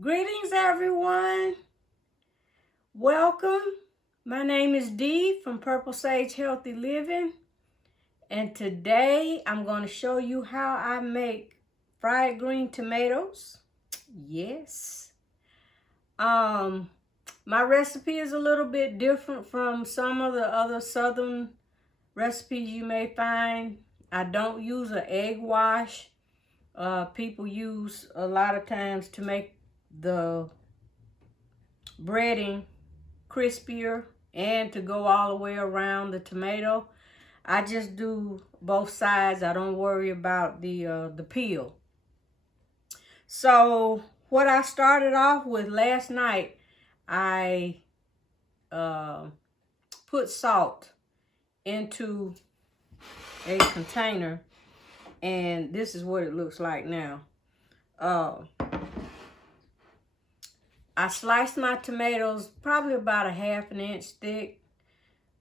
Greetings, everyone. Welcome. My name is Dee from Purple Sage Healthy Living, and today I'm going to show you how I make fried green tomatoes. Yes. My recipe is a little bit different from some of the other southern recipes you may find. I don't use an egg wash. People use a lot of times to make the breading crispier and to go all the way around the tomato. I just do both sides. I don't worry about the peel. So what I started off with last night, I put salt into a container, and this is what it looks like now. I sliced my tomatoes probably about a ½ inch thick.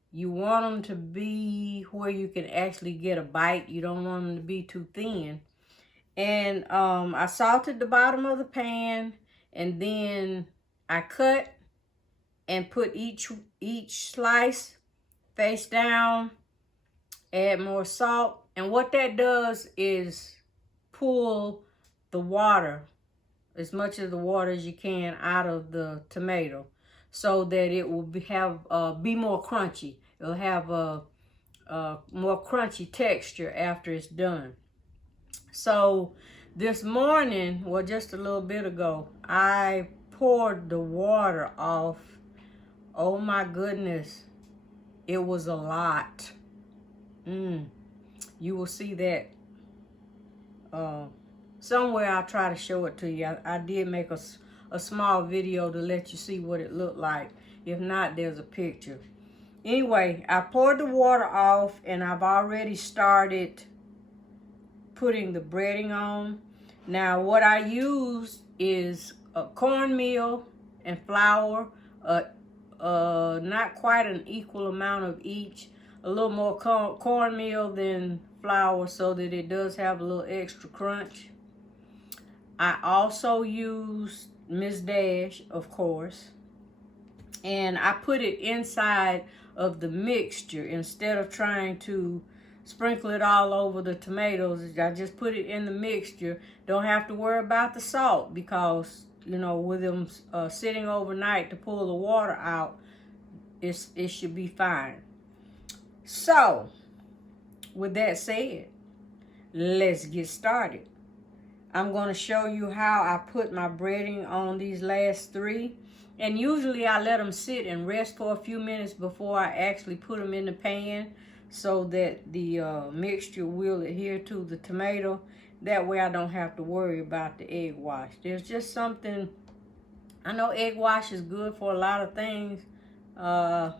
You want them to be where you can actually get a bite. You don't want them to be too thin. And I salted the bottom of the pan, and then I cut and put each slice face down, add more salt. And what that does is pull the water, as much of the water as you can, out of the tomato, so that it will be more crunchy. It'll have a more crunchy texture after it's done. So this morning, well, just a little bit ago, I poured the water off. Oh my goodness, it was a lot. You will see that somewhere. I'll try to show it to you. I did make a small video to let you see what it looked like. If not, there's a picture. Anyway, I poured the water off, and I've already started putting the breading on. Now, what I use is cornmeal and flour, not quite an equal amount of each. A little more cornmeal than flour so that it does have a little extra crunch. I also use Miss Dash, of course, and I put it inside of the mixture instead of trying to sprinkle it all over the tomatoes. I just put it in the mixture. Don't have to worry about the salt because, you know, with them sitting overnight to pull the water out, it should be fine. So, with that said, let's get started. I'm going to show you how I put my breading on these last three. And usually I let them sit and rest for a few minutes before I actually put them in the pan, so that the mixture will adhere to the tomato. That way I don't have to worry about the egg wash. There's just something, I know egg wash is good for a lot of things. I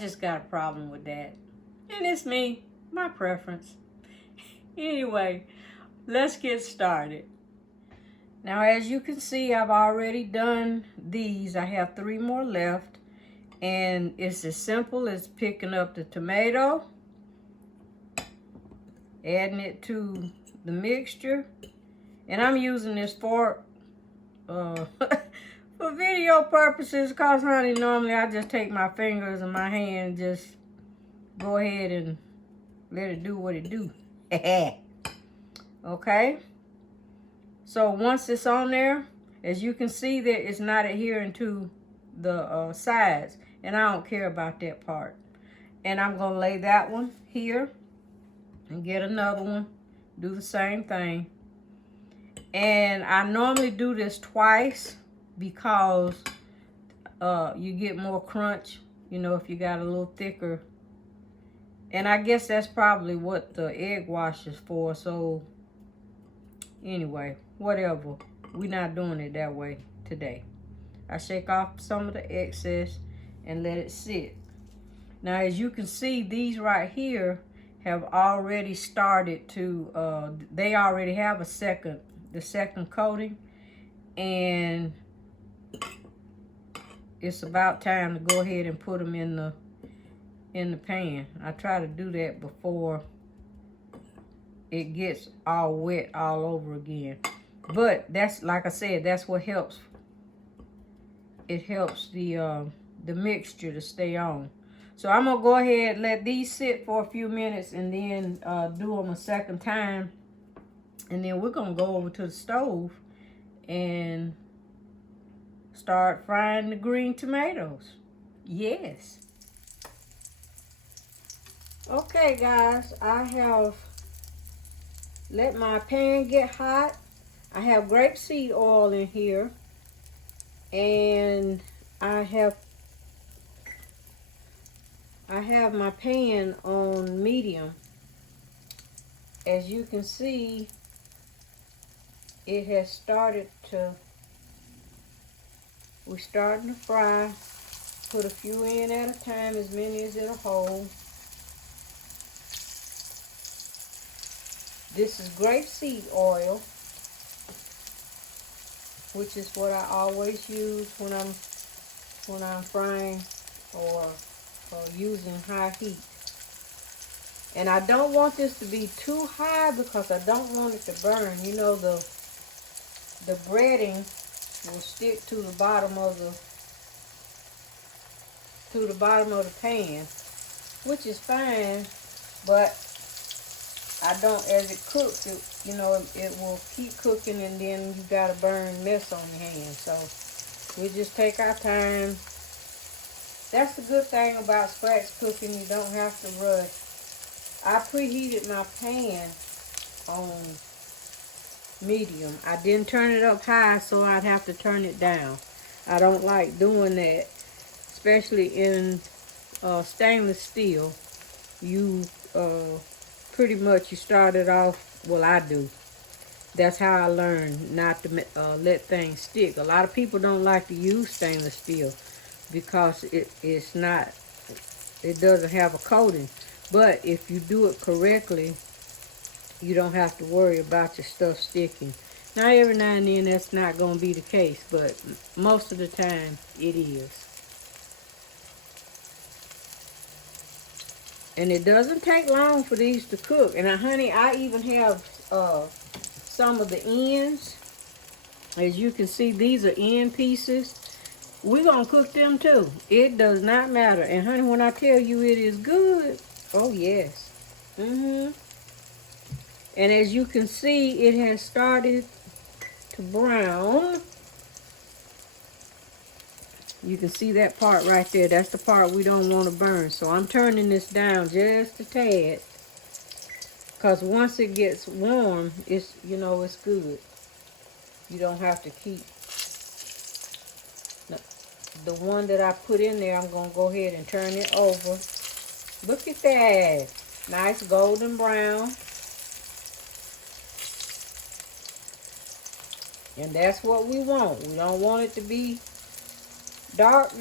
just got a problem with that. And it's me, my preference. Anyway, let's get started. Now, as you can see, I've already done these. I have 3 more left. And it's as simple as picking up the tomato, adding it to the mixture. And I'm using this fork for video purposes, because, honey, normally I just take my fingers and my hand and just go ahead and let it do what it do. Okay? So once it's on there, as you can see that it's not adhering to the sides. And I don't care about that part. And I'm going to lay that one here and get another one. Do the same thing. And I normally do this twice because you get more crunch, you know, if you got a little thicker. And I guess that's probably what the egg wash is for. So anyway, whatever. We're not doing it that way today. I shake off some of the excess and let it sit. Now, as you can see, these right here have already started to, they already have the second coating. And it's about time to go ahead and put them in the pan. I try to do that before it gets all wet all over again. But that's, like I said, that's what helps. It helps the mixture to stay on. So I'm gonna go ahead and let these sit for a few minutes and then do them a second time. And then we're gonna go over to the stove and start frying the green tomatoes. Yes. Okay, guys, I have let my pan get hot. I have grapeseed oil in here, and I have my pan on medium. As you can see, it has started to, we're starting to fry. Put a few in at a time, as many as it'll hold. This is grapeseed oil, which is what I always use when I'm frying or using high heat. And I don't want this to be too high because I don't want it to burn. You know, the breading will stick to the bottom of the pan, which is fine, but I don't, as it cooks, you know, it will keep cooking, and then you got a burn mess on your hands. So we just take our time. That's the good thing about scratch cooking. You don't have to rush. I preheated my pan on medium. I didn't turn it up high, so I'd have to turn it down. I don't like doing that, especially in stainless steel. You pretty much, you start it off, well, I do. That's how I learned not to let things stick. A lot of people don't like to use stainless steel because it doesn't have a coating. But if you do it correctly, you don't have to worry about your stuff sticking. Now, every now and then that's not going to be the case, but most of the time it is. And it doesn't take long for these to cook. And honey, I even have some of the ends. As you can see, these are end pieces. We're going to cook them too. It does not matter. And honey, when I tell you it is good, oh yes. And as you can see, it has started to brown. You can see that part right there. That's the part we don't want to burn. So I'm turning this down just a tad. Because once it gets warm, it's, you know, it's good. You don't have to keep. The one that I put in there, I'm going to go ahead and turn it over. Look at that. Nice golden brown. And that's what we want. We don't want it to be dark.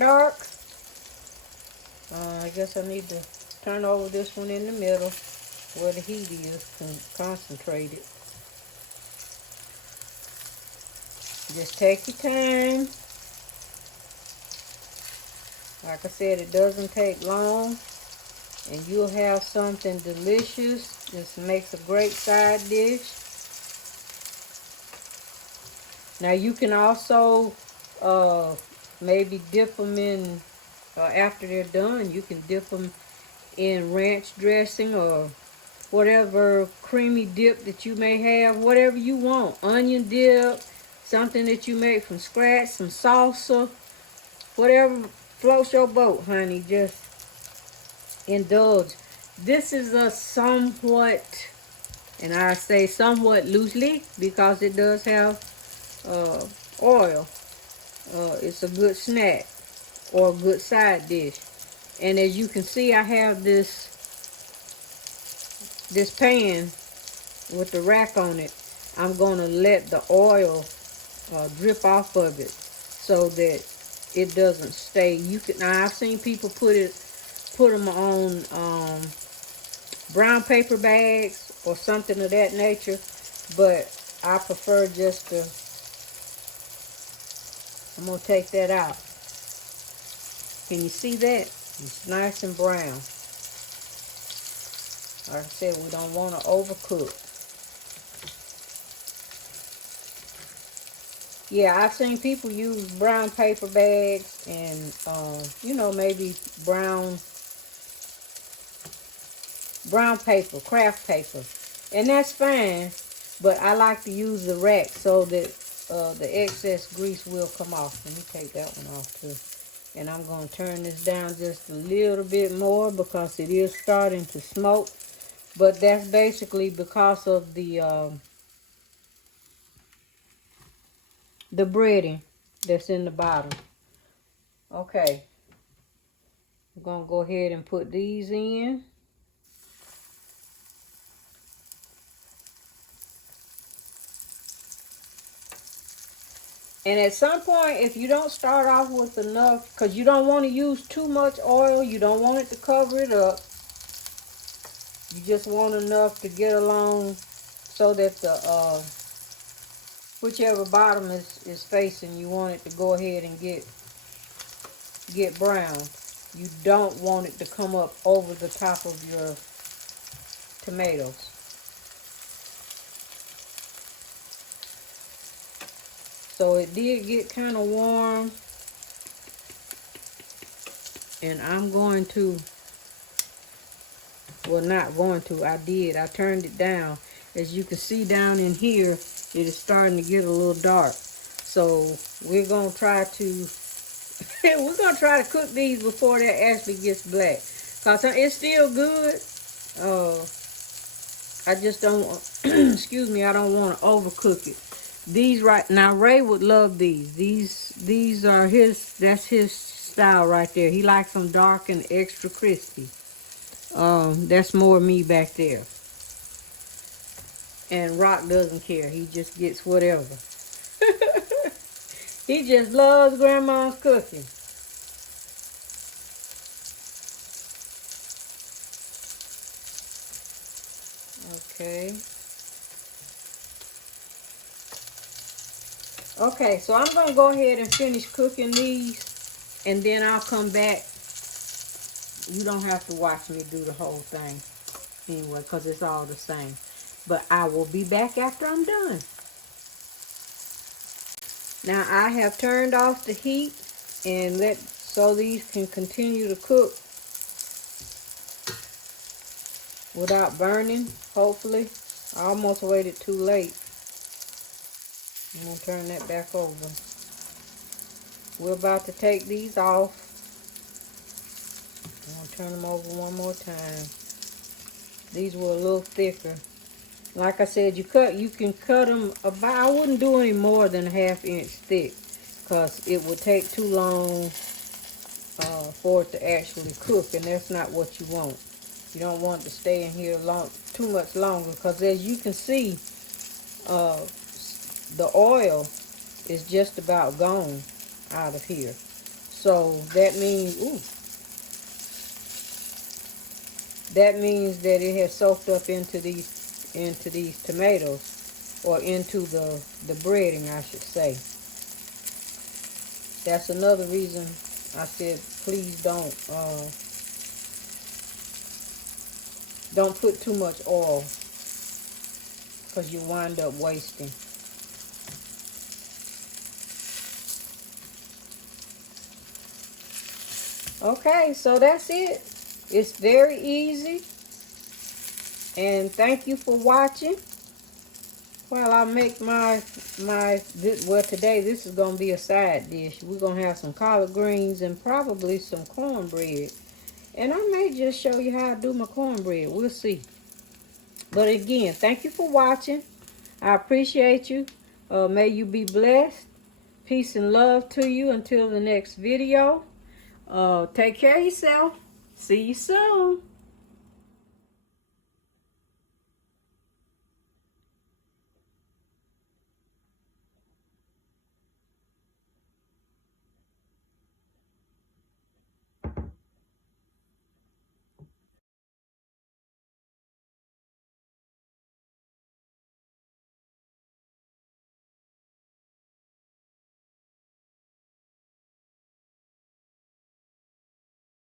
I guess I need to turn over this one in the middle where the heat is concentrated. Just take your time. Like I said, it doesn't take long, and you'll have something delicious. This makes a great side dish. Now you can also maybe dip them in, after they're done, you can dip them in ranch dressing or whatever creamy dip that you may have, whatever you want. Onion dip, something that you make from scratch, some salsa, whatever floats your boat, honey. Just indulge. This is a somewhat, and I say somewhat loosely because it does have oil. It's a good snack or a good side dish. And as you can see, I have this pan with the rack on it. I'm going to let the oil drip off of it so that it doesn't stay. You can. Now, I've seen people put them on brown paper bags or something of that nature, but I prefer just to. I'm gonna take that out. Can you see that? It's nice and brown. Like I said, we don't want to overcook. Yeah, I've seen people use brown paper bags and, you know, maybe brown paper, craft paper. And that's fine, but I like to use the rack so that the excess grease will come off. Let me take that one off too. And I'm going to turn this down just a little bit more because it is starting to smoke. But that's basically because of the breading that's in the bottom. Okay. I'm going to go ahead and put these in. And at some point, if you don't start off with enough, because you don't want to use too much oil, you don't want it to cover it up. You just want enough to get along so that the whichever bottom is facing, you want it to go ahead and get brown. You don't want it to come up over the top of your tomatoes. So it did get kind of warm. And I'm going to, well, not going to, I did. I turned it down. As you can see down in here, it is starting to get a little dark. So we're going to try to, we're going to try to cook these before that actually gets black. Because it's still good. I just don't, excuse me, I don't want to overcook it. These right now, Ray would love these. These are his, that's his style right there. He likes them dark and extra crispy. That's more me back there. And Rock doesn't care. He just gets whatever. He just loves Grandma's cooking. Okay. Okay, so I'm going to go ahead and finish cooking these. And then I'll come back. You don't have to watch me do the whole thing anyway, because it's all the same. But I will be back after I'm done. Now I have turned off the heat and so these can continue to cook without burning, hopefully. I almost waited too late. I'm going to turn that back over. We're about to take these off. I'm going to turn them over one more time. These were a little thicker. Like I said, you can cut them about, I wouldn't do any more than a 1/2 inch thick, because it would take too long for it to actually cook, and that's not what you want. You don't want it to stay in here too much longer, because as you can see, the oil is just about gone out of here. So that means, that means that it has soaked up into these tomatoes, or into the breading, I should say. That's another reason I said please don't put too much oil, because you wind up wasting. Okay, so that's it. It's very easy. And thank you for watching. While I make well, today this is going to be a side dish. We're going to have some collard greens and probably some cornbread. And I may just show you how I do my cornbread. We'll see. But again, thank you for watching. I appreciate you. May you be blessed. Peace and love to you until the next video. Take care of yourself. See you soon.